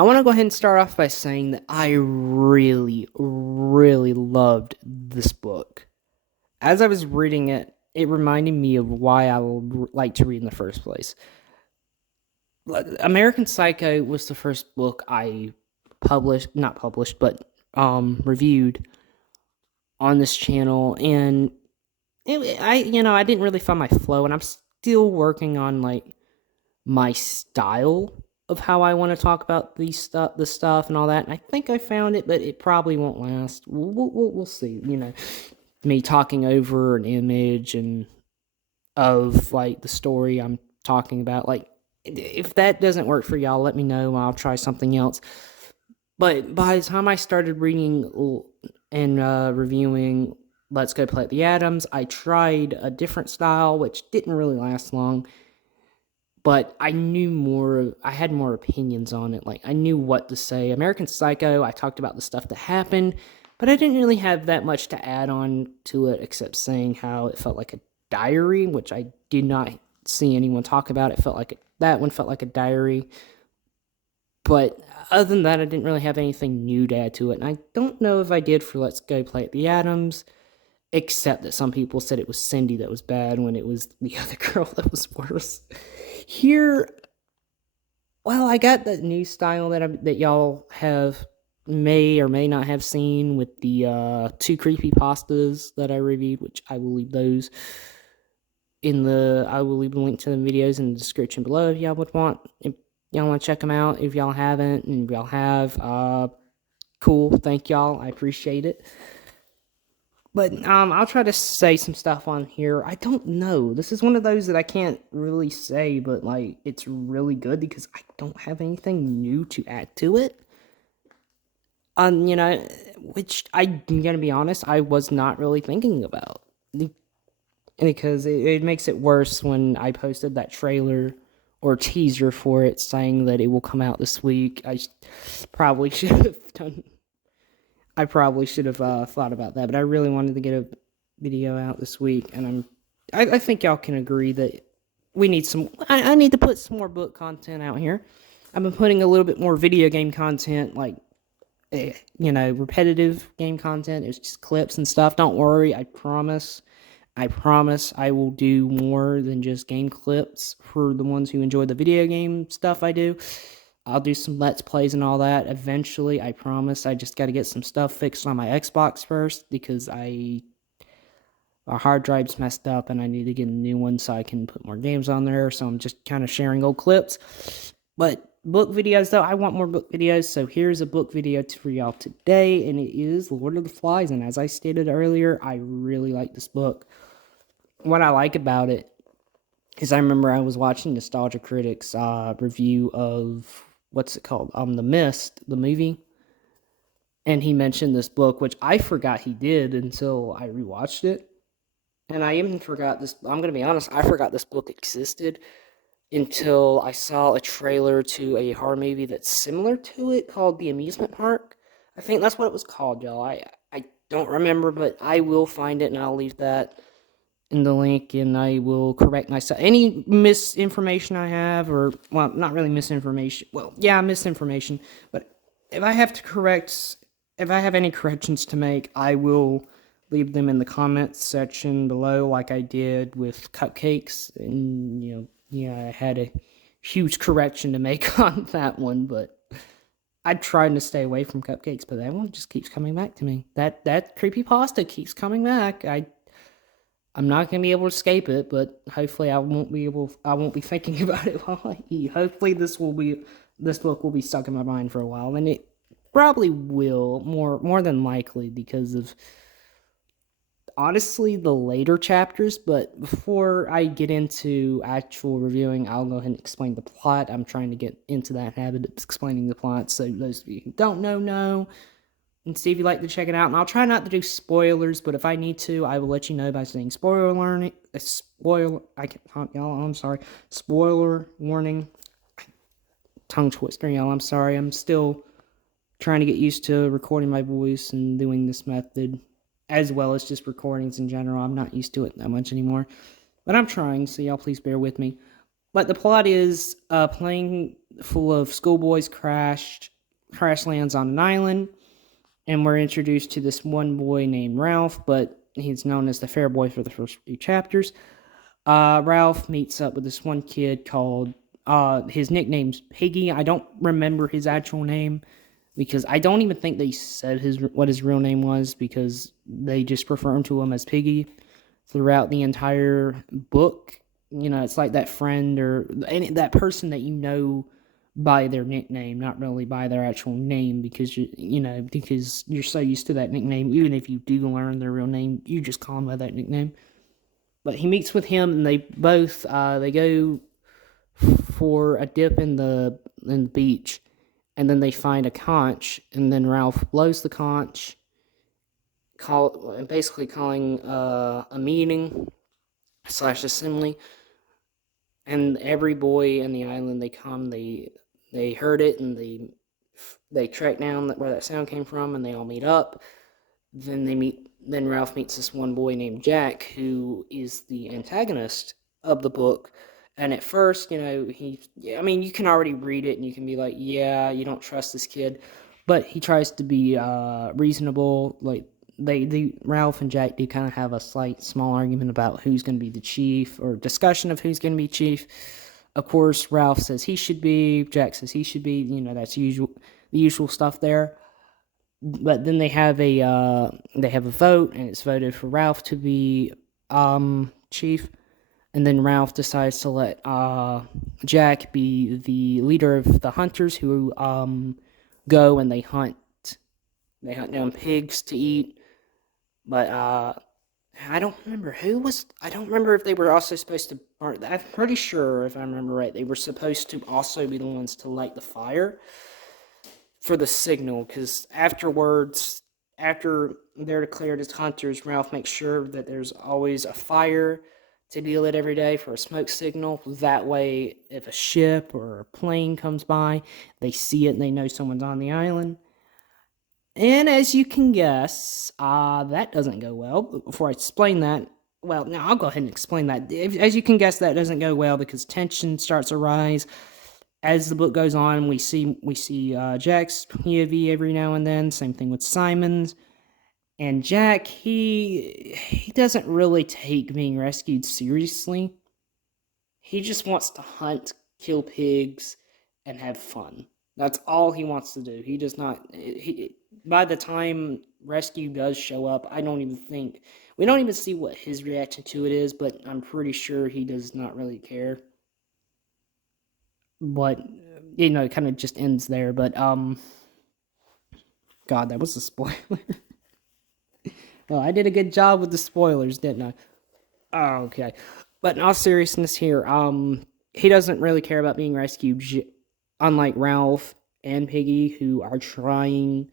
I want to go ahead and start off by saying that I really, really loved this book. As I was reading it, it reminded me of why I would like to read in the first place. American Psycho was the first book I not published, but reviewed on this channel, and I didn't really find my flow, and I'm still working on like my style of how I want to talk about the stuff and all that. And I think I found it, but it probably won't last. We'll see. Me talking over an image and of like the story I'm talking about. Like, if that doesn't work for y'all, let me know. I'll try something else. But by the time I started reading and reviewing Let's Go Play at the Atoms, I tried a different style, which didn't really last long, but I knew more. I had more opinions on it. Like, I knew what to say. American Psycho, I talked about the stuff that happened, but I didn't really have that much to add on to it except saying how it felt like a diary, which I did not see anyone talk about. That one felt like a diary. But other than that, I didn't really have anything new to add to it. And I don't know if I did for Let's Go Play at the Atoms, except that some people said it was Cindy that was bad when it was the other girl that was worse. Here, well, I got that new style that y'all have may or may not have seen with the two creepy pastas that I reviewed, which I will leave those I will leave a link to the videos in the description below if y'all would want. If y'all want to check them out, if y'all haven't, and if y'all have, cool. Thank y'all. I appreciate it. But I'll try to say some stuff on here. I don't know. This is one of those that I can't really say, but like it's really good because I don't have anything new to add to it. Which I'm gonna be honest, I was not really thinking about because it makes it worse when I posted that trailer or teaser for it saying that it will come out this week. Probably should have done I probably should have thought about that, but I really wanted to get a video out this week, and I think y'all can agree that we need some. I need to put some more book content out here. I've been putting a little bit more video game content, like repetitive game content. It's just clips and stuff. Don't worry, I promise. I promise I will do more than just game clips for the ones who enjoy the video game stuff I do. I'll do some Let's Plays and all that eventually, I promise. I just got to get some stuff fixed on my Xbox first because our hard drive's messed up and I need to get a new one so I can put more games on there. So I'm just kind of sharing old clips. But book videos, though, I want more book videos. So here's a book video for y'all today, and it is Lord of the Flies. And as I stated earlier, I really like this book. What I like about it is I remember I was watching Nostalgia Critic's review of what's it called? The Mist, the movie. And he mentioned this book, which I forgot he did until I rewatched it. And I even forgot this. I'm going to be honest, I forgot this book existed until I saw a trailer to a horror movie that's similar to it called The Amusement Park. I think that's what it was called, y'all. I don't remember, but I will find it and I'll leave that in the link, and I will correct myself. Any misinformation I have, or, well, not really misinformation. Well, yeah, misinformation. But if I have any corrections to make, I will leave them in the comments section below, like I did with cupcakes. And, I had a huge correction to make on that one, but I tried to stay away from cupcakes, but that one just keeps coming back to me. That creepy pasta keeps coming back. I'm not gonna be able to escape it, but hopefully I won't be thinking about it while I eat. Hopefully this book will be stuck in my mind for a while, and it probably will, more than likely, because of honestly the later chapters. But before I get into actual reviewing, I'll go ahead and explain the plot. I'm trying to get into that habit of explaining the plot, so those of you who don't know, and see if you'd like to check it out. And I'll try not to do spoilers, but if I need to, I will let you know by saying spoiler warning. I can't, y'all, I'm sorry. Spoiler warning. Tongue twister, y'all, I'm sorry. I'm still trying to get used to recording my voice and doing this method, as well as just recordings in general. I'm not used to it that much anymore, but I'm trying, so y'all please bear with me. But the plot is playing full of schoolboys crash lands on an island, and we're introduced to this one boy named Ralph, but he's known as the fair boy for the first few chapters. Ralph meets up with this one kid called, his nickname's Piggy. I don't remember his actual name because I don't even think they said what his real name was, because they just refer to him as Piggy throughout the entire book. It's like that friend or that person that by their nickname, not really by their actual name, because because you're so used to that nickname. Even if you do learn their real name, you just call them by that nickname. But he meets with him, and they both they go for a dip in the beach, and then they find a conch, and then Ralph blows the conch, basically calling a meeting / assembly, and every boy in the island, they heard it, and they track down where that sound came from, and they all meet up. Then Ralph meets this one boy named Jack, who is the antagonist of the book. And at first, you can already read it and you can be like, yeah, you don't trust this kid. But he tries to be reasonable. Like, Ralph and Jack do kind of have a small argument about who's going to be the chief, or discussion of who's going to be chief. Of course, Ralph says he should be, Jack says he should be. That's the usual stuff there. But then they have a vote, and it's voted for Ralph to be chief. And then Ralph decides to let Jack be the leader of the hunters, who go and they hunt down pigs to eat. But I don't remember I don't remember if they were also supposed to burn. I'm pretty sure, if I remember right, they were supposed to also be the ones to light the fire for the signal, because afterwards, after they're declared as hunters, Ralph makes sure that there's always a fire to be lit every day for a smoke signal. That way, if a ship or a plane comes by, they see it and they know someone's on the island. And as you can guess, that doesn't go well. Before I explain that, well, now I'll go ahead and explain that. As you can guess, that doesn't go well because tension starts to rise. As the book goes on, we see Jack's POV every now and then. Same thing with Simon's. And Jack, he doesn't really take being rescued seriously. He just wants to hunt, kill pigs, and have fun. That's all he wants to do. He does not. By the time rescue does show up, we don't even see what his reaction to it is, but I'm pretty sure he does not really care. But it kind of just ends there. But God, that was a spoiler. Well, I did a good job with the spoilers, didn't I? Oh, okay. But in all seriousness here, he doesn't really care about being rescued, unlike Ralph and Piggy, who are trying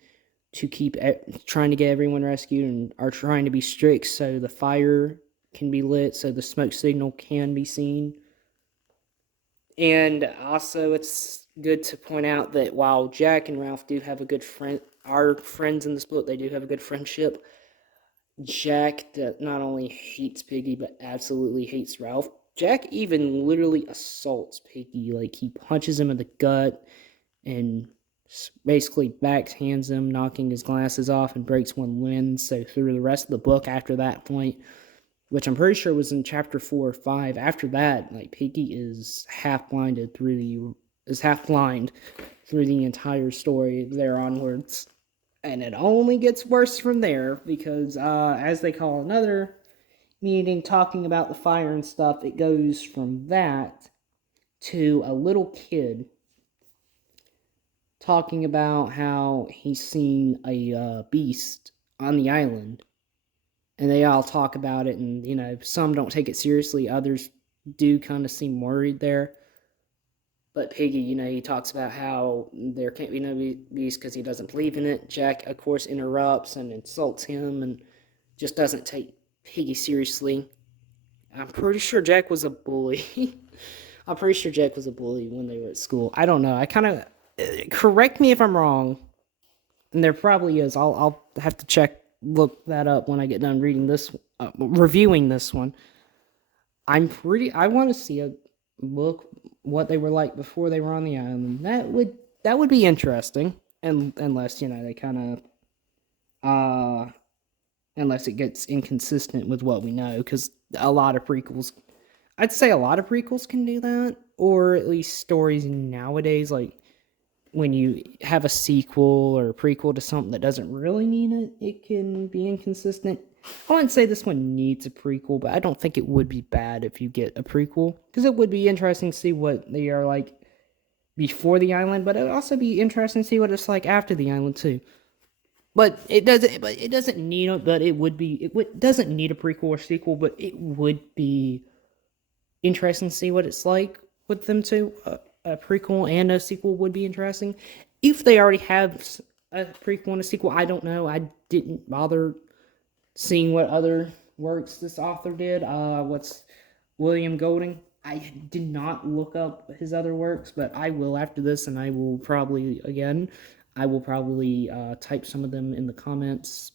to get everyone rescued and are trying to be strict so the fire can be lit, so the smoke signal can be seen. And also, it's good to point out that while Jack and Ralph do have a good friend, are friends in this book, they do have a good friendship. Jack not only hates Piggy, but absolutely hates Ralph. Jack even literally assaults Piggy. Like, he punches him in the gut and basically backhands him, knocking his glasses off, and breaks one lens. So through the rest of the book after that point, which I'm pretty sure was in chapter 4 or 5, after that, like, Piggy is half blind through the entire story there onwards. And it only gets worse from there, because as they call another meeting talking about the fire and stuff, it goes from that to a little kid talking about how he's seen a beast on the island. And they all talk about it, and, some don't take it seriously, others do kind of seem worried there. But Piggy, he talks about how there can't be no beast because he doesn't believe in it. Jack, of course, interrupts and insults him and just doesn't take Piggy seriously. I'm pretty sure Jack was a bully. When they were at school. I don't know. I kind of... correct me if I'm wrong. And there probably is. I'll have to look that up when I get done reviewing this one. I want to see look what they were like before they were on the island. That would be interesting, and unless they kind of unless it gets inconsistent with what we know, because a lot of prequels, I'd say a lot of prequels can do that, or at least stories nowadays, like when you have a sequel or a prequel to something that doesn't really mean it, it can be inconsistent. I wouldn't say this one needs a prequel, but I don't think it would be bad if you get a prequel, because it would be interesting to see what they are like before the island, but it would also be interesting to see what it's like after the island too. But it doesn't. But it doesn't need it. But it would be. Doesn't need a prequel or sequel. But it would be interesting to see what it's like with them two. A prequel and a sequel would be interesting. If they already have a prequel and a sequel, I don't know. I didn't bother seeing what other works this author did. What's William Golding? I did not look up his other works, but I will after this, and I will probably again. I will probably type some of them in the comments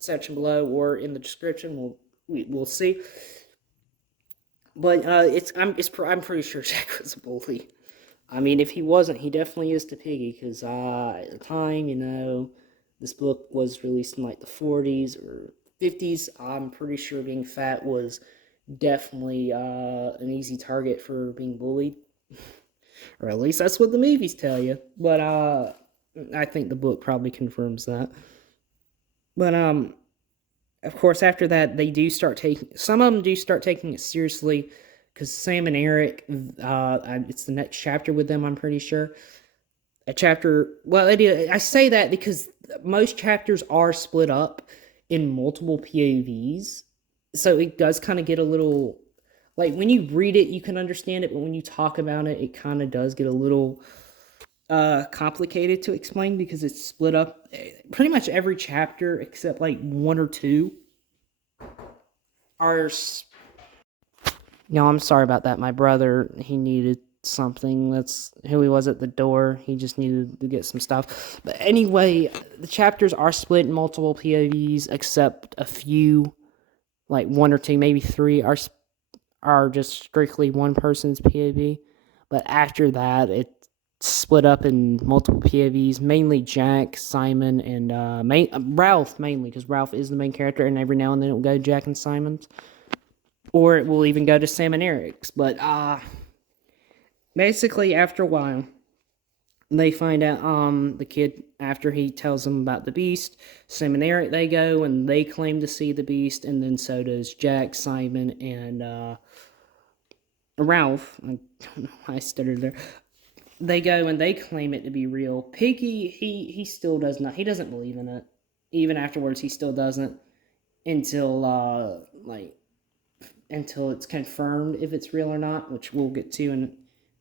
section below or in the description. We'll see. But I'm pretty sure Jack was a bully. I mean, if he wasn't, he definitely is to Piggy, because at the time, this book was released in like the 40s or 50s. I'm pretty sure being fat was definitely an easy target for being bullied, or at least that's what the movies tell you. But I think the book probably confirms that. But of course, after that, they do start taking, some of them do start taking it seriously, because Sam and Eric, it's the next chapter with them, I'm pretty sure. A chapter, well, I say that because most chapters are split up in multiple POVs, so it does kind of get a little, like, when you read it, you can understand it, but when you talk about it, it kind of does get a little complicated to explain, because it's split up. Pretty much every chapter except like one or two are. I'm sorry about that. My brother, he needed something. That's who he was at the door. He just needed to get some stuff. But anyway, the chapters are split in multiple POVs, except a few, like one or two, maybe three, are just strictly one person's POV. But after that, it's split up in multiple POVs, mainly Jack, Simon, and Ralph, mainly, because Ralph is the main character, and every now and then it will go to Jack and Simon's. Or it will even go to Sam and Eric's. But basically, after a while, they find out the kid, after he tells them about the beast, Sam and Eric, they go and they claim to see the beast, and then so does Jack, Simon, and Ralph. I don't know why I stuttered there. They go and they claim it to be real. Piggy, he still does not. He doesn't believe in it. Even afterwards, he still doesn't, until until it's confirmed if it's real or not, which we'll get to, and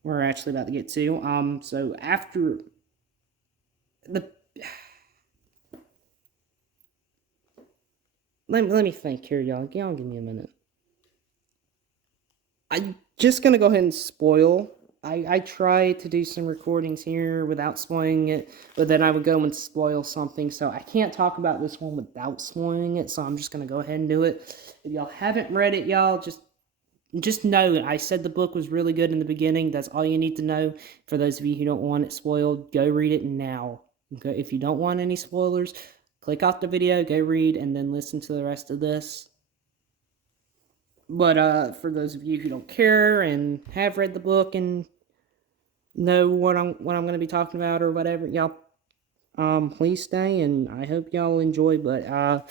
we're actually about to get to. So after the, let me think here, y'all. Y'all give me a minute. I'm just gonna go ahead and spoil. I try to do some recordings here without spoiling it, but then I would go and spoil something, so I can't talk about this one without spoiling it, so I'm just gonna go ahead and do it. If y'all haven't read it, y'all, just know I said the book was really good in the beginning. That's all you need to know. For those of you who don't want it spoiled, go read it now. Okay? If you don't want any spoilers, click off the video, go read, and then listen to the rest of this. But for those of you who don't care and have read the book and know what I'm going to be talking about or whatever, y'all, please stay, and I hope y'all enjoy. But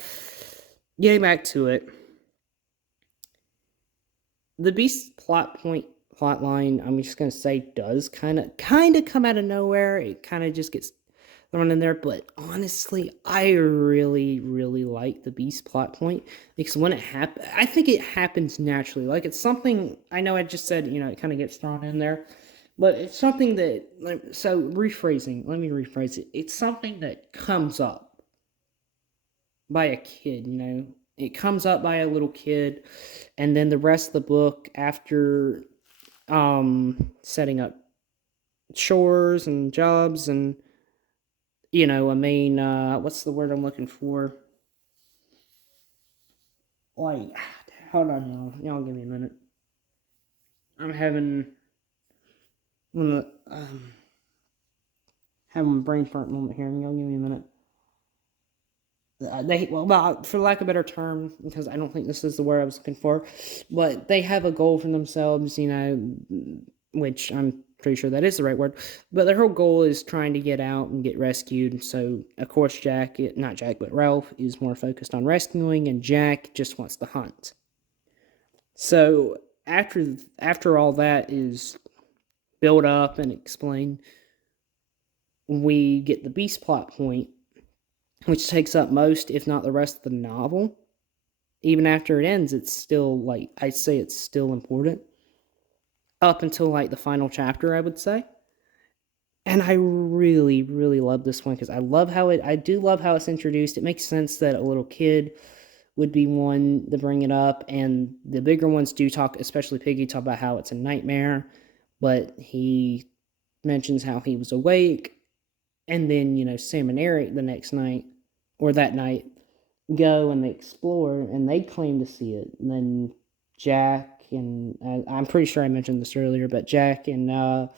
getting back to it, the Beast plot line, I'm just gonna say, does kind of come out of nowhere. It kind of just gets thrown in there, but honestly, I really like the Beast plot point, because when it happens, I think it happens naturally. Like, it's something, I know I just said, it kind of gets thrown in there, but it's something that, so rephrasing, let me rephrase it. It's something that comes up by a kid, it comes up by a little kid, and then the rest of the book, after setting up chores and jobs and a main what's the word I'm looking for, like, hold on, y'all give me a minute. I'm having having a brain fart moment here. Y'all give me a minute. Well, for lack of a better term, because I don't think this is the word I was looking for, but they have a goal for themselves, which I'm pretty sure that is the right word. But their whole goal is trying to get out and get rescued. So, of course, not Jack, but Ralph is more focused on rescuing, and Jack just wants to hunt. So, after all that is built up and explained, we get the Beast plot point, which takes up most, if not the rest of the novel. Even after it ends, it's still, I'd say it's still important. Up until, the final chapter, I would say. And I really, really love this one, because I do love how it's introduced. It makes sense that a little kid would be one to bring it up, and the bigger ones do talk, especially Piggy, talk about how it's a nightmare, but he mentions how he was awake, and then, Sam and Eric the next night, or that night, go and they explore, and they claim to see it. And then Jack and I'm pretty sure I mentioned this earlier, but Jack and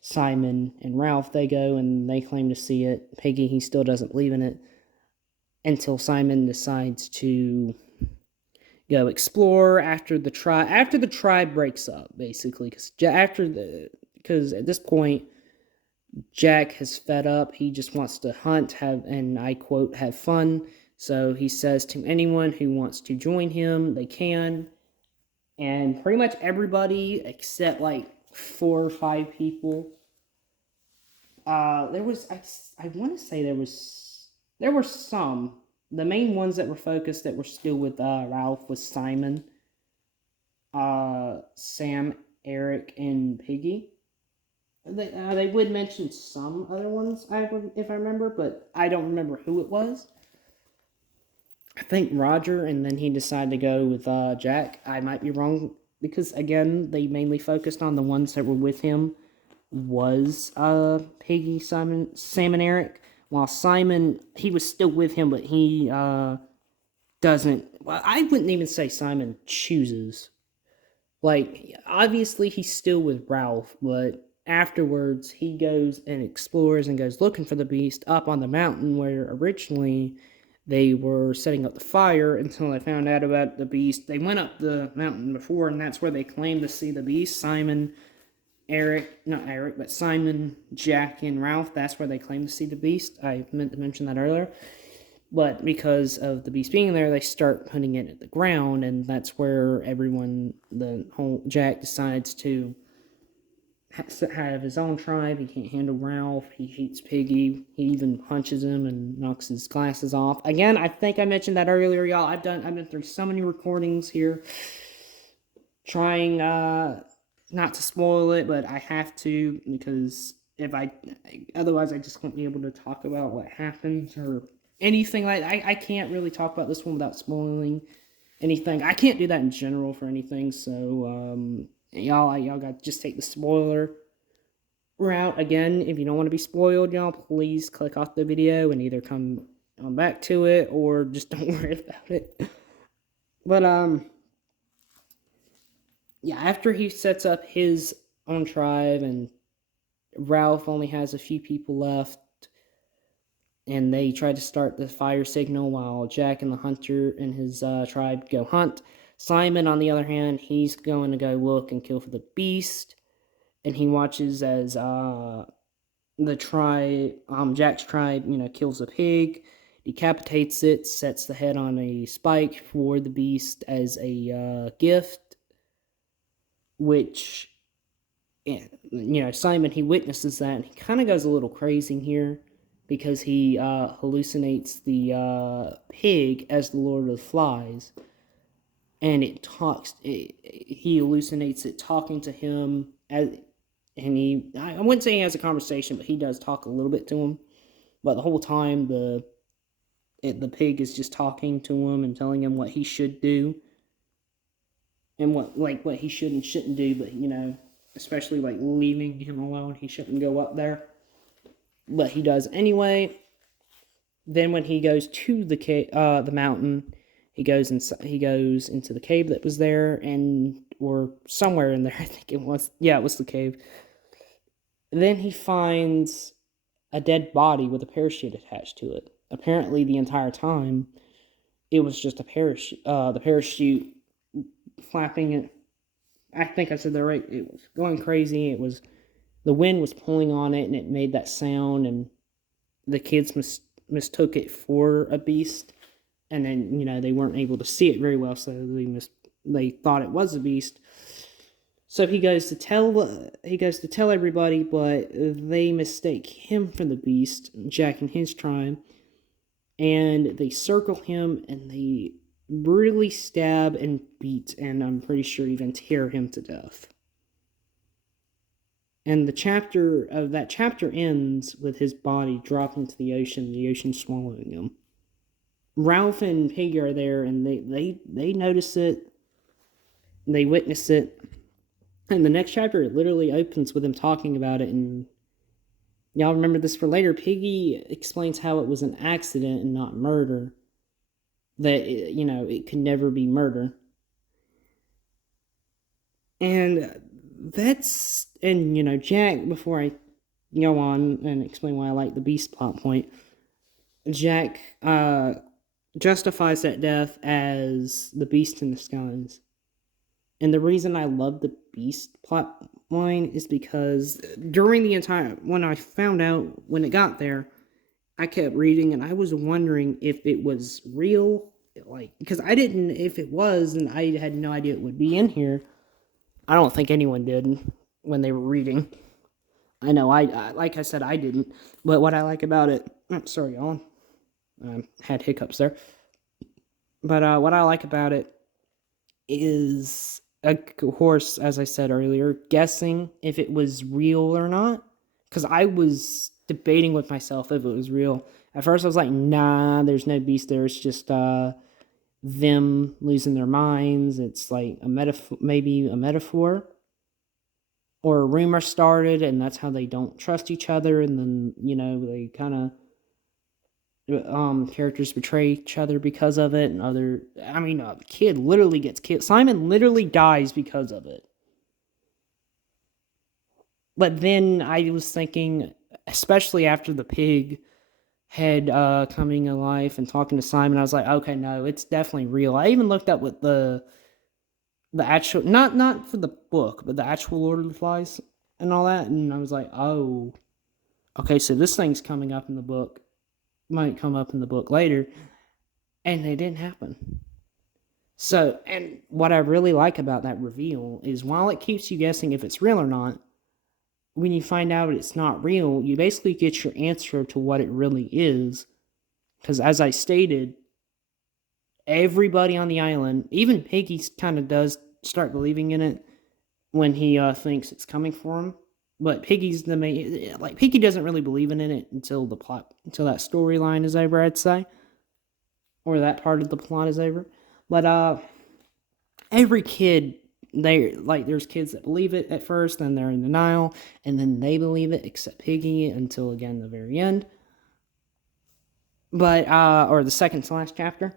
Simon and Ralph, they go and they claim to see it. Piggy, he still doesn't believe in it until Simon decides to go explore after the tribe breaks up, basically, because at this point Jack has fed up. He just wants to hunt, and I quote, have fun. So he says to anyone who wants to join him, they can. And pretty much everybody except 4 or 5 people. There was, I want to say there were some. The main ones that were focused that were still with Ralph was Simon, Sam, Eric, and Piggy. They would mention some other ones, if I remember, but I don't remember who it was. I think Roger, and then he decided to go with Jack. I might be wrong, because, again, they mainly focused on the ones that were with him was Piggy, Simon, Sam, and Eric, while Simon, he was still with him, but he doesn't... Well, I wouldn't even say Simon chooses. Obviously, he's still with Ralph, but afterwards, he goes and explores and goes looking for the beast up on the mountain where originally they were setting up the fire until they found out about the beast. They went up the mountain before, and that's where they claimed to see the beast. Simon, Jack, and Ralph, that's where they claimed to see the beast. I meant to mention that earlier. But because of the beast being there, they start putting it at the ground, and that's where Jack decides to have his own tribe. He can't handle Ralph. He hates Piggy. He even punches him and knocks his glasses off. Again, I think I mentioned that earlier, y'all. I've been through so many recordings here, trying not to spoil it, but I have to, because otherwise I just won't be able to talk about what happens or anything like that. I can't really talk about this one without spoiling anything. I can't do that in general for anything, so y'all got to just take the spoiler route. Again, if you don't want to be spoiled, y'all, please click off the video and either come on back to it or just don't worry about it. But yeah, after he sets up his own tribe and Ralph only has a few people left, and they try to start the fire signal while Jack and the hunter and his tribe go hunt. Simon, on the other hand, he's going to go look and kill for the beast, and he watches as Jack's tribe, kills a pig, decapitates it, sets the head on a spike for the beast as a gift, which, Simon, he witnesses that, and he kind of goes a little crazy here, because he hallucinates the pig as the Lord of the Flies. And he hallucinates it talking to him, I wouldn't say he has a conversation, but he does talk a little bit to him. But the whole time, the pig is just talking to him and telling him what he should do, and what he should and shouldn't do. But especially leaving him alone, he shouldn't go up there. But he does anyway. Then when he goes to the mountain, he goes into the cave that was there, and or somewhere in there. I think it was. Yeah, it was the cave. Then he finds a dead body with a parachute attached to it. Apparently, the entire time, it was just a parachute. The parachute flapping it. I think I said that right. It was going crazy. It was the wind was pulling on it, and it made that sound. And the kids mistook it for a beast, and then they weren't able to see it very well, so they thought it was a beast. So he goes to tell everybody, but they mistake him for the beast, Jack and his tribe, and they circle him and they brutally stab and beat, and I'm pretty sure even tear him to death. And that chapter ends with his body dropping to the ocean swallowing him. Ralph and Piggy are there, and they notice it, they witness it. And the next chapter, it literally opens with him talking about it, and y'all remember this for later. Piggy explains how it was an accident and not murder. That, it could never be murder. And Jack, before I go on and explain why I like the beast plot point, Jack justifies that death as the beast in disguise. And the reason I love the beast plot line is because when I found out, when it got there, I kept reading and I was wondering if it was real, because if it was, and I had no idea it would be in here. I don't think anyone did when they were reading. I know, like I said, I didn't. But what I like about it, I'm sorry, y'all, had hiccups there. But what I like about it is, of course, as I said earlier, guessing if it was real or not. Because I was debating with myself if it was real. At first I was like, nah, there's no beast there. It's just them losing their minds. It's like maybe a metaphor. Or a rumor started, and that's how they don't trust each other. And then, they kind of characters betray each other because of it, and a kid literally gets killed. Simon literally dies because of it. But then I was thinking, especially after the pig head coming to life and talking to Simon, I was like, okay, no, it's definitely real. I even looked up what the actual, not for the book, but the actual Lord of the Flies and all that, and I was like, oh, okay, so this thing's coming up in the book. Might come up in the book later, and it didn't happen. So, and what I really like about that reveal is, while it keeps you guessing if it's real or not, when you find out it's not real, you basically get your answer to what it really is. Because as I stated, everybody on the island, even Piggy kind of does start believing in it when he thinks it's coming for him. But Piggy's the main, Piggy doesn't really believe in it until that storyline is over, I'd say. Or that part of the plot is over. But every kid, there's kids that believe it at first, then they're in denial, and then they believe it, except Piggy, until, again, the very end. But, or the second to last chapter.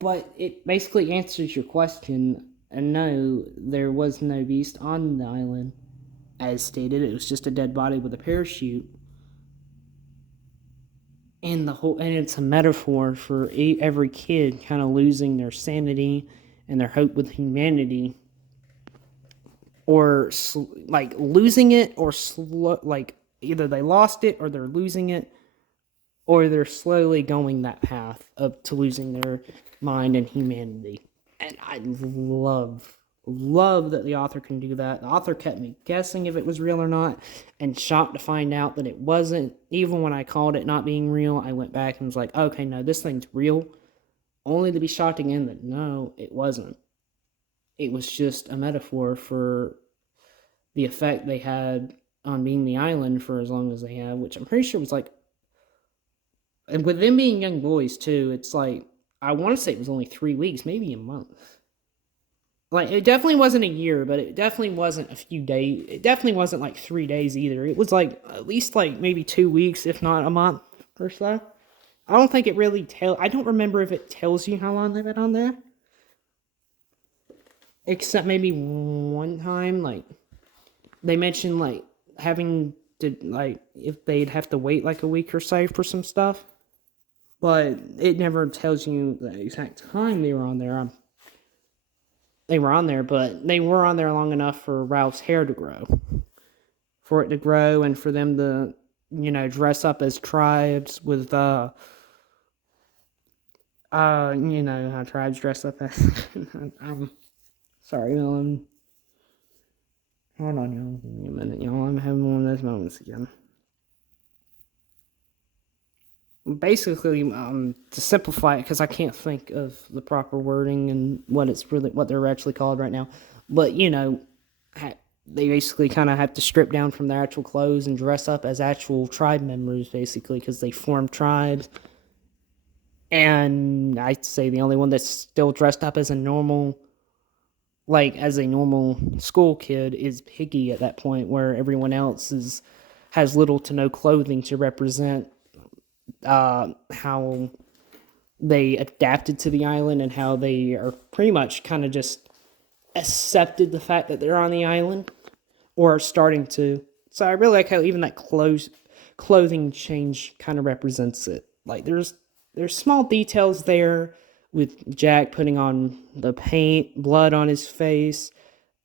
But it basically answers your question. And no, there was no beast on the island. As stated, it was just a dead body with a parachute. And it's a metaphor for every kid kind of losing their sanity and their hope with humanity. Or, losing it, or either they lost it, or they're losing it, or they're slowly going that path to losing their mind and humanity. And I love that the author can do that. The author kept me guessing if it was real or not, and shocked to find out that it wasn't. Even when I called it not being real, I went back and was like, okay, no, this thing's real. Only to be shocked again that no, it wasn't. It was just a metaphor for the effect they had on being the island for as long as they have, which I'm pretty sure was and with them being young boys too, it's I want to say it was only 3 weeks, maybe a month. It definitely wasn't a year, but it definitely wasn't a few days. It definitely wasn't 3 days either. It was at least maybe 2 weeks, if not a month or so. I don't think it really I don't remember if it tells you how long they've been on there. except maybe one time, like they mentioned like having to like if they'd have to wait like a week or so for some stuff, but it never tells you the exact time they were on there. They were on there, but they were on there long enough for Ralph's hair to grow, for it to grow, and for them to, dress up as tribes with how tribes dress up as. I'm sorry, hold on, y'all. Give me a minute, y'all. I'm having one of those moments again. Basically, to simplify it, because I can't think of the proper wording and what they're actually called right now, but they basically kind of have to strip down from their actual clothes and dress up as actual tribe members, basically, because they form tribes. And I'd say the only one that's still dressed up as a normal school kid is Piggy at that point, where everyone else has little to no clothing to represent how they adapted to the island and how they are pretty much kind of just accepted the fact that they're on the island or are starting to. So I really like how even that clothing change kind of represents it. Like there's small details there with Jack putting on the blood on his face,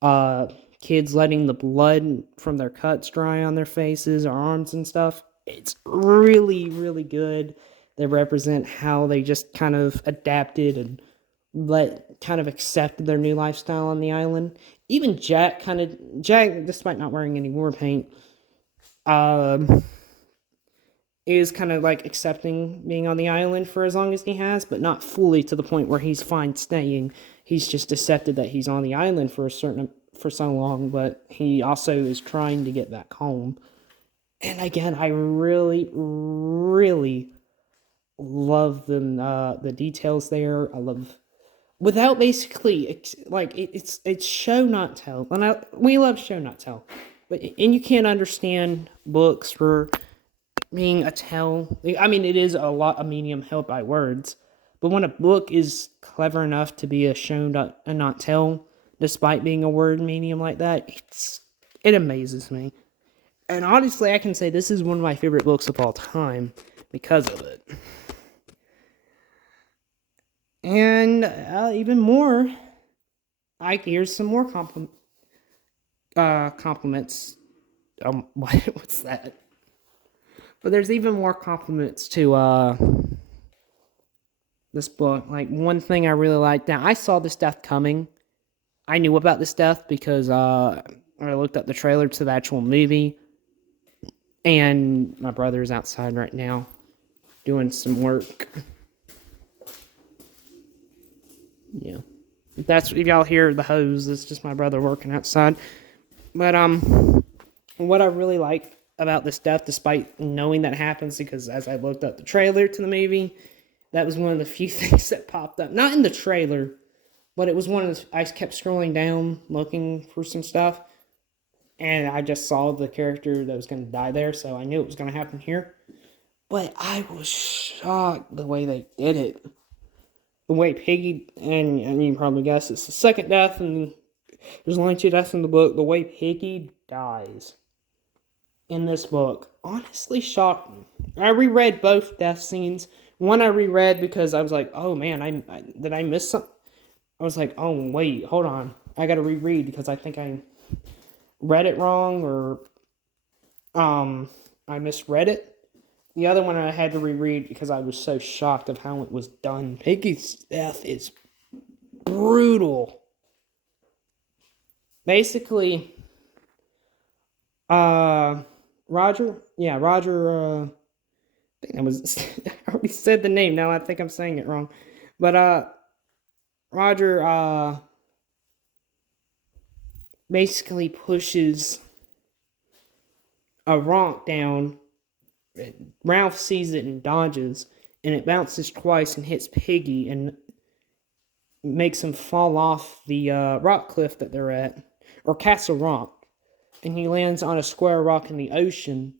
uh, kids letting the blood from their cuts dry on their faces or arms and stuff. It's really, really good. They represent how they just kind of adapted and kind of accepted their new lifestyle on the island. Even Jack, despite not wearing any war paint, um, is kind of like accepting being on the island for as long as he has, but not fully to the point where he's fine staying. He's just accepted that he's on the island for so long, but he also is trying to get back home. And again, I really, really love the details there. I love without basically it's show not tell, and we love show not tell, and you can't understand books for being a tell. I mean, it is a medium held by words, but when a book is clever enough to be a show not tell, despite being a word medium like that, it amazes me. And honestly, I can say this is one of my favorite books of all time because of it. And even more, here's some more compliments. What's that? But there's even more compliments to this book. Like one thing I really liked. Now I saw this death coming. I knew about this death because I looked up the trailer to the actual movie. And my brother is outside right now doing some work. Yeah. If y'all hear the hose, it's just my brother working outside. But what I really like about this death, despite knowing that happens, because as I looked up the trailer to the movie, that was one of the few things that popped up. Not in the trailer, but it was I kept scrolling down looking for some stuff, and I just saw the character that was going to die there, so I knew it was going to happen here. But I was shocked the way they did it. The way Piggy, and you can probably guess it's the second death, and there's only 2 deaths in the book. The way Piggy dies in this book honestly shocked me. I reread both death scenes. One I reread because I was like, oh man, did I miss something? I was like, oh wait, hold on. I gotta reread because I think I read it wrong or I misread it. The other one I had to reread because I was so shocked of how it was done. Piggy's death is brutal. Basically, Roger, I think I already said the name, now I think I'm saying it wrong. But, Roger, basically pushes a rock down. Ralph sees it and dodges, and it bounces twice and hits Piggy and makes him fall off the rock cliff that they're at, or Castle Rock, and he lands on a square rock in the ocean,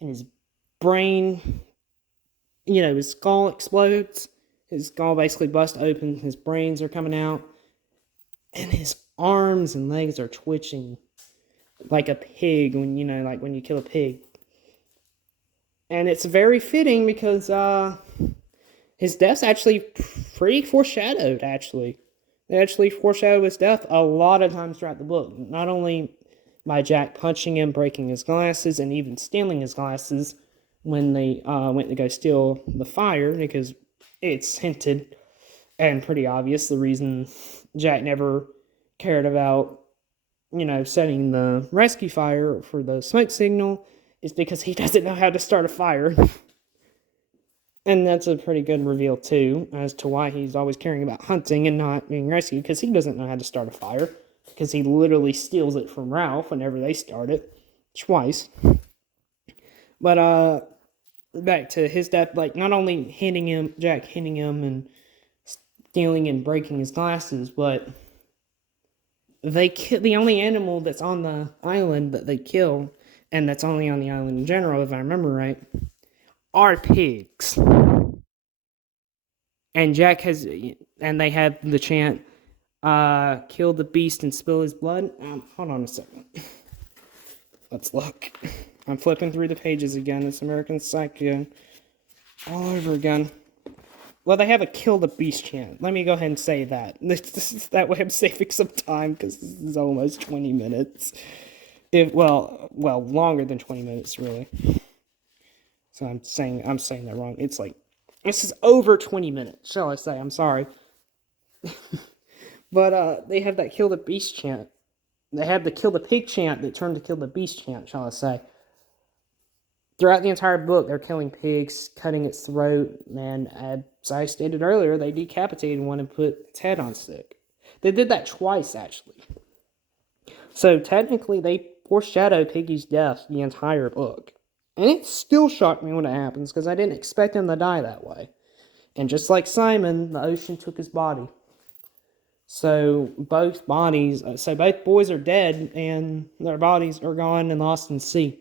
and his brain, his skull explodes. His skull basically busts open, his brains are coming out, and his arms and legs are twitching like a pig when, like when you kill a pig. And it's very fitting because his death's actually pretty foreshadowed, actually. They actually foreshadow his death a lot of times throughout the book. Not only by Jack punching him, breaking his glasses, and even stealing his glasses when they went to go steal the fire, because it's hinted and pretty obvious the reason Jack never cared about, setting the rescue fire for the smoke signal is because he doesn't know how to start a fire. And that's a pretty good reveal, too, as to why he's always caring about hunting and not being rescued, because he doesn't know how to start a fire, because he literally steals it from Ralph whenever they start it, twice. But, back to his death, like, not only Jack hitting him and stealing and breaking his glasses, but the only animal that's on the island that they kill, and that's only on the island in general, if I remember right, are pigs. And they have the chant, kill the beast and spill his blood. Hold on a second. Let's look. I'm flipping through the pages again. It's American Psycho all over again. Well, they have a kill the beast chant. Let me go ahead and say that. That way I'm saving some time, because this is almost 20 minutes. Well, longer than 20 minutes, really. So I'm saying that wrong. It's like, this is over 20 minutes, shall I say. I'm sorry. But they have that kill the beast chant. They have the kill the pig chant that turned to kill the beast chant, shall I say. Throughout the entire book, they're killing pigs, cutting its throat, and as I stated earlier, they decapitated one and put its head on stick. They did that twice, actually. So technically, they foreshadow Piggy's death the entire book. And it still shocked me when it happens, because I didn't expect him to die that way. And just like Simon, the ocean took his body. So both boys are dead, and their bodies are gone and lost in the sea.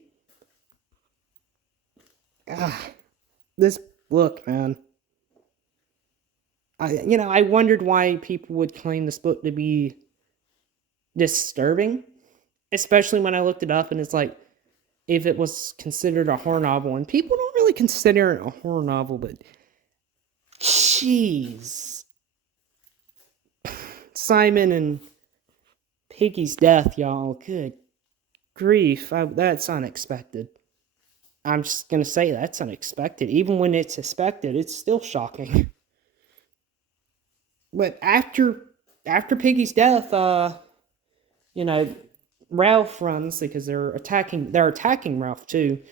This book, man. I wondered why people would claim this book to be disturbing, especially when I looked it up, and it's like, if it was considered a horror novel, and people don't really consider it a horror novel, but jeez. Simon and Piggy's death, y'all, good grief, that's unexpected. I'm just gonna say that's unexpected. Even when it's expected, it's still shocking. But after Piggy's death, Ralph runs, because they're attacking Ralph too.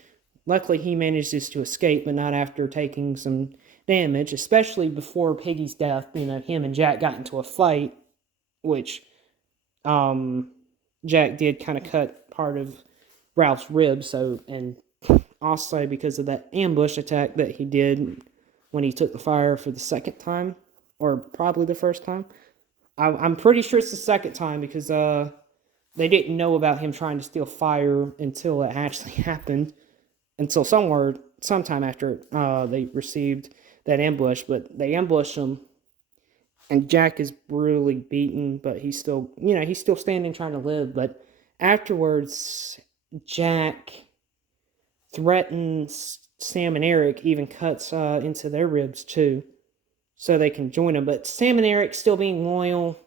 Luckily, he manages to escape, but not after taking some damage, especially before Piggy's death. Him and Jack got into a fight, which Jack did kind of cut part of Ralph's ribs, and also because of that ambush attack that he did when he took the fire for the second time, or probably the first time. I'm pretty sure it's the second time, because they didn't know about him trying to steal fire until it actually happened, until sometime after they received that ambush. But they ambush him, and Jack is brutally beaten, but he's still standing, trying to live. But afterwards, Jack threatens Sam and Eric, even cuts into their ribs too, so they can join him. But Sam and Eric, still being loyal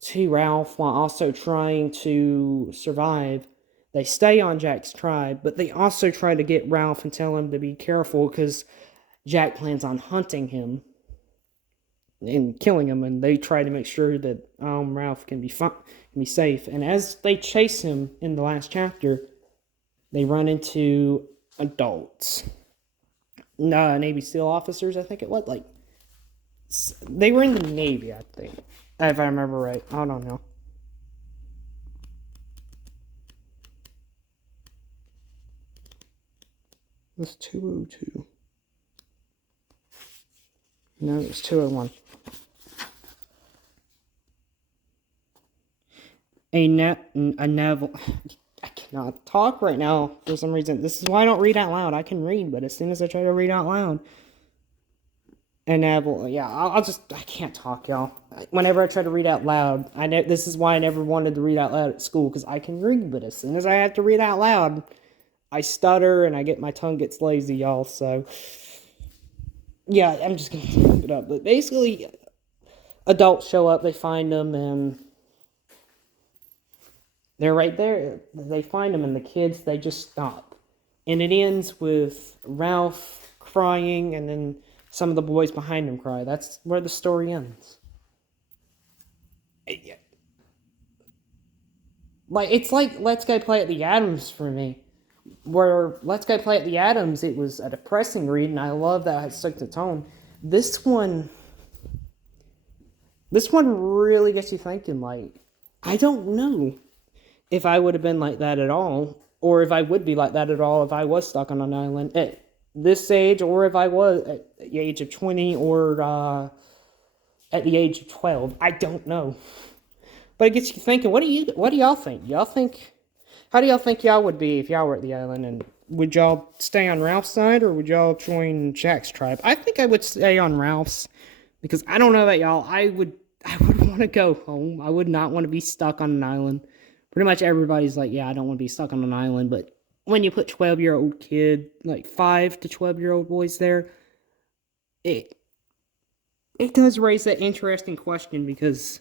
to Ralph while also trying to survive, they stay on Jack's tribe, but they also try to get Ralph and tell him to be careful, because Jack plans on hunting him and killing him, and they try to make sure that Ralph can be safe. And as they chase him in the last chapter, they run into adults, Navy SEAL officers, I think it was. Like, they were in the Navy, I think, if I remember right. I don't know. It's 202. No, it's 201. A naval... I cannot talk right now for some reason. This is why I don't read out loud. I can read, but as soon as I try to read out loud, And yeah, I can't talk, y'all. Whenever I try to read out loud, I know this is why I never wanted to read out loud at school, because I can read, but as soon as I have to read out loud, I stutter and my tongue gets lazy, y'all. So, yeah, I'm just gonna wrap it up. But basically, adults show up, they find them, and they're right there. They find them, and the kids, they just stop. And it ends with Ralph crying, and then some of the boys behind him cry. That's where the story ends. Like, it's like Let's Go Play at the Adams for me. Where Let's Go Play at the Adams, it was a depressing read, and I love that I stuck to tone. This one, this one really gets you thinking. Like, I don't know if I would have been like that at all, or if I would be like that at all if I was stuck on an island at this age, or if I was at the age of 20, or at the age of 12. I don't know. But it gets you thinking, what do y'all think? How do y'all think y'all would be if y'all were at the island? And would y'all stay on Ralph's side, or would y'all join Jack's tribe? I think I would stay on Ralph's, because I don't know about y'all. I would want to go home. I would not want to be stuck on an island. Pretty much everybody's like, yeah, I don't want to be stuck on an island. But when you put 12-year-old kid, like 5 to 12-year-old boys there, it does raise that interesting question, because,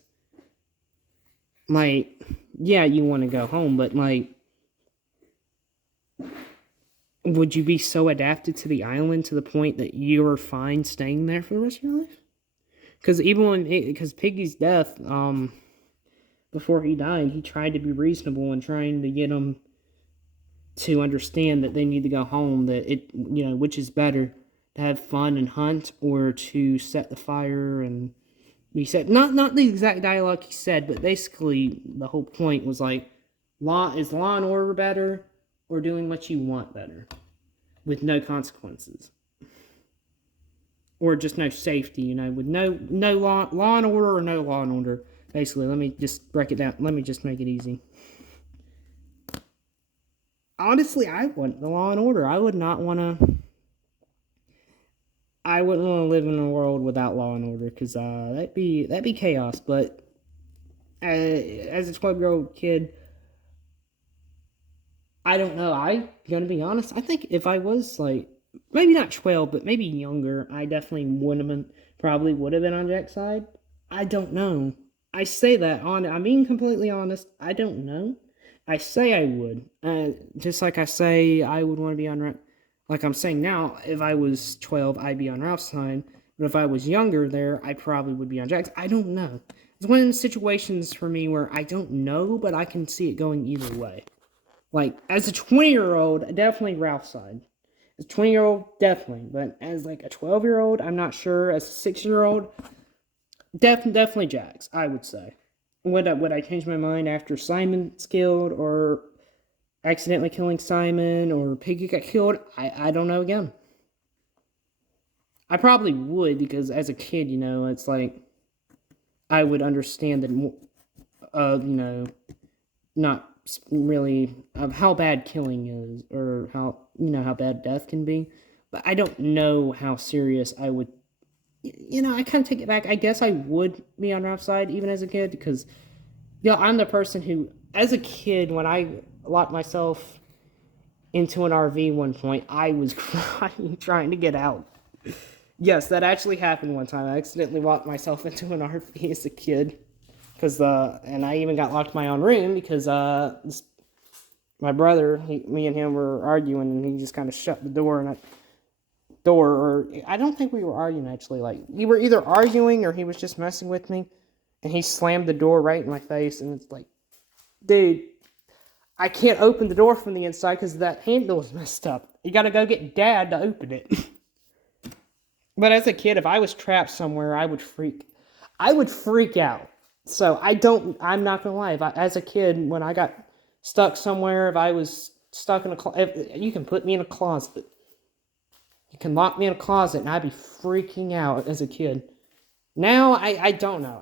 like, yeah, you want to go home, but, like, would you be so adapted to the island to the point that you were fine staying there for the rest of your life? Because Piggy's death, before he died, he tried to be reasonable and trying to get them to understand that they need to go home, that which is better, to have fun and hunt, or to set the fire. And he said, not the exact dialogue he said, but basically the whole point was like, is law and order better, or doing what you want better with no consequences, or just no safety, with no law and order, or no law and order. Basically, let me just break it down. Let me just make it easy. Honestly, I want the law and order. I wouldn't want to live in a world without law and order, because that'd be chaos. But as a 12-year-old kid, I don't know. I'm gonna be honest. I think if I was, like, maybe not 12, but maybe younger, I definitely probably would have been on Jack's side. I don't know. I say that I'm being completely honest. I don't know. I say I would. Just like I say I would want to be on, like I'm saying now, if I was 12, I'd be on Ralph's side. But if I was younger there, I probably would be on Jack's. I don't know. It's one of the situations for me where I don't know, but I can see it going either way. Like, as a 20-year-old, definitely Ralph's side. As a 20-year-old, definitely. But as, like, a 12-year-old, I'm not sure. As a 6-year-old, definitely Jack's, I would say. Would I change my mind after Simon's killed, or accidentally killing Simon, or Piggy got killed? I don't know again. I probably would, because as a kid, it's like, I would understand that, not really of how bad killing is, or how bad death can be. But I don't know how serious I would. I kind of take it back. I guess I would be on Ralph's side even as a kid, because I'm the person who, as a kid, when I locked myself into an RV one point, I was crying trying to get out. Yes, that actually happened one time. I accidentally locked myself into an RV as a kid. And I even got locked in my own room, because my brother, me and him were arguing, and he just kind of shut the door, or I don't think we were arguing, actually. Like, we were either arguing or he was just messing with me, and he slammed the door right in my face, and it's like, dude, I can't open the door from the inside because that handle is messed up. You gotta go get Dad to open it. But as a kid, if I was trapped somewhere, I would freak out. So I'm not gonna lie, as a kid, when I got stuck somewhere, if I was stuck in a closet, you can put me in a closet. You can lock me in a closet, and I'd be freaking out as a kid. Now, I don't know.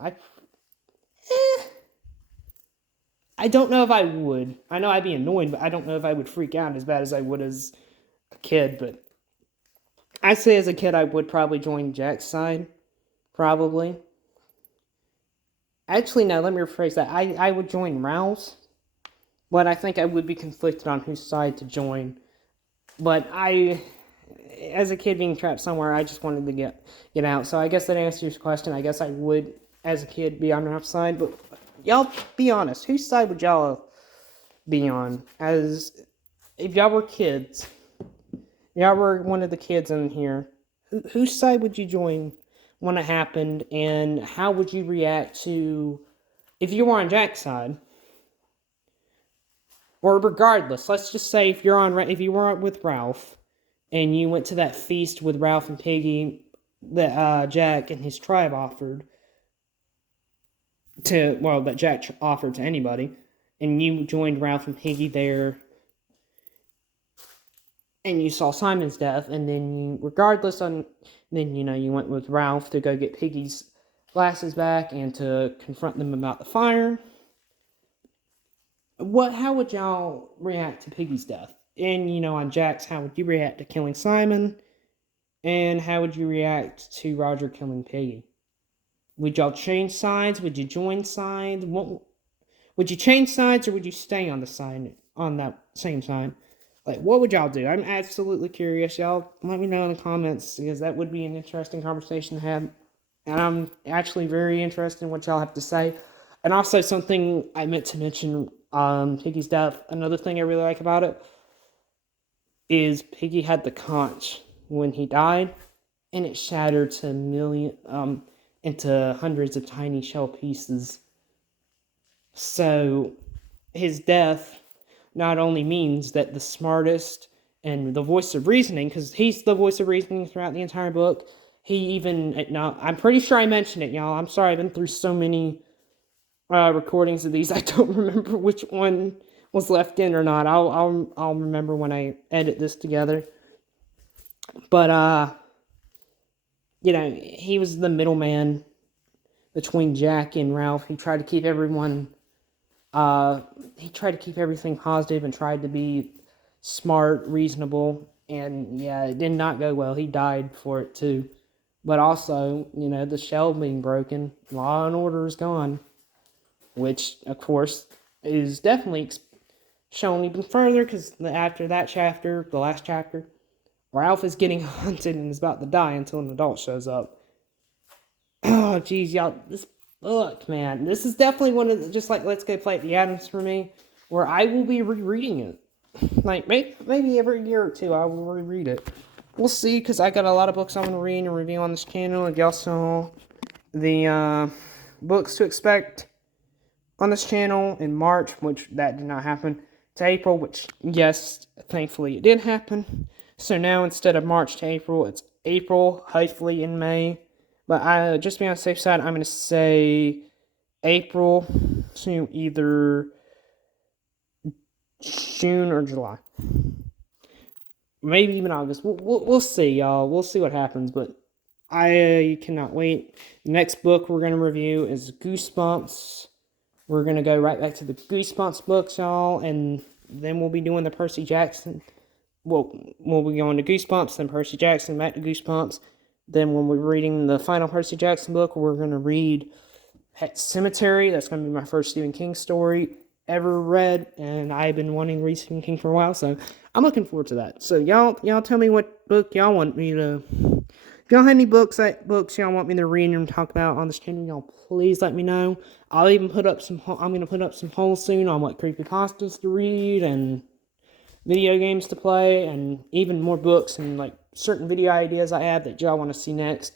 I don't know if I would. I know I'd be annoyed, but I don't know if I would freak out as bad as I would as a kid. But I'd say as a kid, I would probably join Jack's side. Probably. Actually, no, let me rephrase that. I would join Ralph's, but I think I would be conflicted on whose side to join. But as a kid being trapped somewhere, I just wanted to get out. So I guess that answers your question. I guess I would, as a kid, be on Ralph's side. But y'all, be honest. Whose side would y'all be on? As if y'all were kids, y'all were one of the kids in here. Whose side would you join when it happened, and how would you react to if you were on Jack's side? Or regardless, let's just say if you were with Ralph, and you went to that feast with Ralph and Piggy that Jack and his tribe offered that Jack offered to anybody, and you joined Ralph and Piggy there, and you saw Simon's death, and then you went with Ralph to go get Piggy's glasses back and to confront them about the fire. How would y'all react to Piggy's death? And, on Jack's, how would you react to killing Simon? And how would you react to Roger killing Piggy? Would y'all change sides? Would you join sides? Would you change sides, or would you stay on that same side? Like, what would y'all do? I'm absolutely curious. Y'all let me know in the comments, because that would be an interesting conversation to have. And I'm actually very interested in what y'all have to say. And also, something I meant to mention, Piggy's death. Another thing I really like about it is Piggy had the conch when he died, and it shattered to into hundreds of tiny shell pieces. So his death not only means that the smartest and the voice of reasoning, because he's the voice of reasoning throughout the entire book. I'm pretty sure I mentioned it, y'all. I'm sorry, I've been through so many recordings of these. I don't remember which one was left in or not. I'll remember when I edit this together. But he was the middleman between Jack and Ralph. He tried to keep everything positive and tried to be smart, reasonable, and yeah, it did not go well. He died for it too. But also, the shell being broken, law and order is gone, which, of course, is definitely shown even further, because after that chapter, the last chapter, Ralph is getting hunted and is about to die until an adult shows up. Oh, geez, y'all, this book, man, this is definitely one of just like Let's Go Play at the Adams for me, where I will be rereading it. Like, maybe every year or two I will reread it. We'll see, because I got a lot of books I'm going to read and review on this channel. If y'all saw the books to expect on this channel in March, which that did not happen, to April, which, yes, thankfully it did happen. So now, instead of March to April, it's April, hopefully in May. But just be on the safe side, I'm going to say April to either June or July. Maybe even August. We'll see, y'all. We'll see what happens, but I cannot wait. The next book we're going to review is Goosebumps. We're going to go right back to the Goosebumps books, y'all, and then we'll be doing the Percy Jackson. We'll be going to Goosebumps, then Percy Jackson, back to Goosebumps. Then when we're reading the final Percy Jackson book, we're going to read Pet Sematary. That's going to be my first Stephen King story ever read, and I've been wanting to read Stephen King for a while, so I'm looking forward to that. So y'all tell me what book y'all want me to... If y'all have any books y'all want me to read and talk about on this channel, y'all please let me know. I'll even I'm going to put up some polls soon on what creepypastas to read and video games to play, and even more books and like certain video ideas I have that y'all want to see next.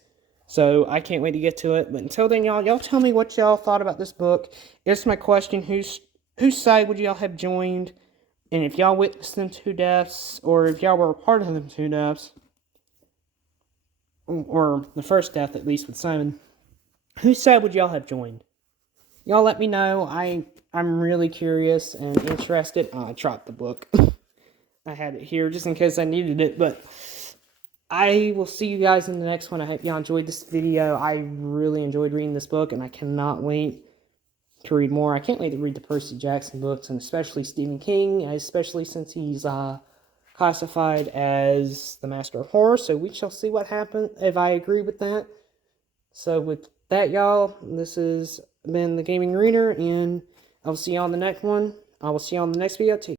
So I can't wait to get to it. But until then, y'all tell me what y'all thought about this book. It's my question: whose side would y'all have joined? And if y'all witnessed them 2 deaths, or if y'all were a part of them 2 deaths, or the first death at least with Simon, whose side would y'all have joined? Y'all let me know. I'm really curious and interested. I dropped the book. I had it here just in case I needed it, but I will see you guys in the next one. I hope y'all enjoyed this video. I really enjoyed reading this book, and I cannot wait to read more. I can't wait to read the Percy Jackson books, and especially Stephen King, especially since he's classified as the Master of Horror. So we shall see what happens if I agree with that. So with that, y'all, this has been the Gaming Arena, and I'll see you on the next one. I will see you on the next video too.